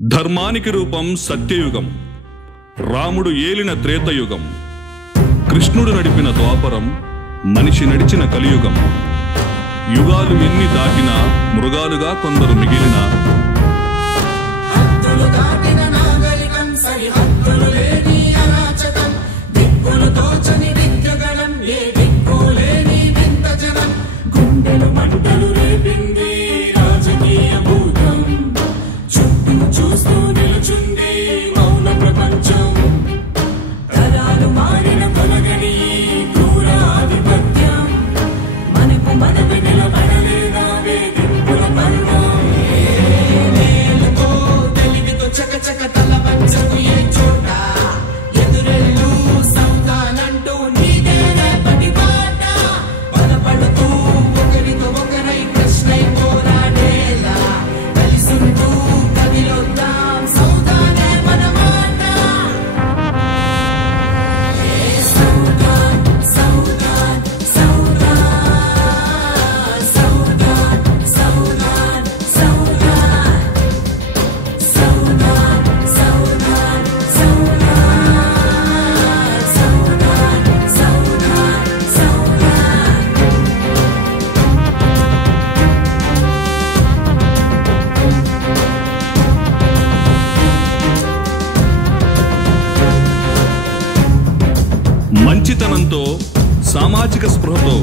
ధర్మానికి రూపం సత్యయుగం, రాముడు ఏలిన త్రేతయుగం, కృష్ణుడు నడిపిన ద్వాపరం, మనిషి నడిచిన కలియుగం. యుగాలు ఎన్ని దాటినా మృగాలుగా కొందరు మిగిలిన మంచితనంతో, సామాజిక స్పృహతో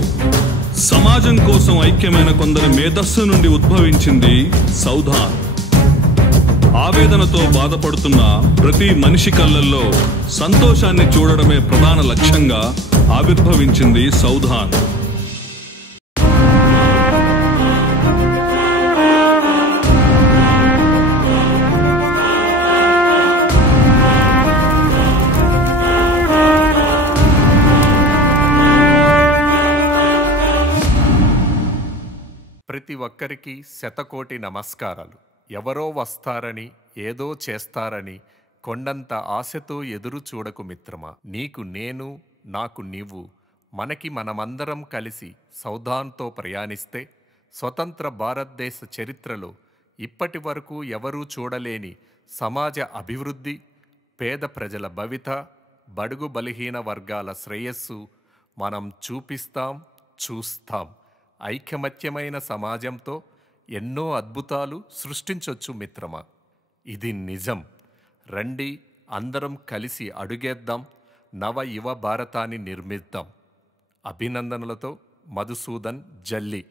సమాజం కోసం ఐక్యమైన కొందరి మేధస్సు నుండి ఉద్భవించింది సౌధాన్. ఆవేదనతో బాధపడుతున్న ప్రతి మనిషి కళ్ళల్లో సంతోషాన్ని చూడడమే ప్రధాన లక్ష్యంగా ఆవిర్భవించింది సౌధాన్. ప్రతి ఒక్కరికి శతకోటి నమస్కారాలు. ఎవరో వస్తారని, ఏదో చేస్తారని కొండంత ఆశతో ఎదురు చూడకు మిత్రమా. నీకు నేను, నాకు నీవు, మనకి మనమందరం కలిసి సౌధాన్తో ప్రయాణిస్తే స్వతంత్ర భారతదేశ చరిత్రలో ఇప్పటి వరకు ఎవరూ చూడలేని సమాజ అభివృద్ధి, పేద ప్రజల భవిత, బడుగు బలహీన వర్గాల శ్రేయస్సు మనం చూపిస్తాం, చూస్తాం. ఐకమత్యమైన సమాజంతో ఎన్నో అద్భుతాలు సృష్టించొచ్చు మిత్రమా. ఇది నిజం. రండి, అందరం కలిసి అడుగేద్దాం, నవ యువ భారతాన్ని నిర్మిద్దాం. అభినందనలతో మధుసూదన్ జల్లి.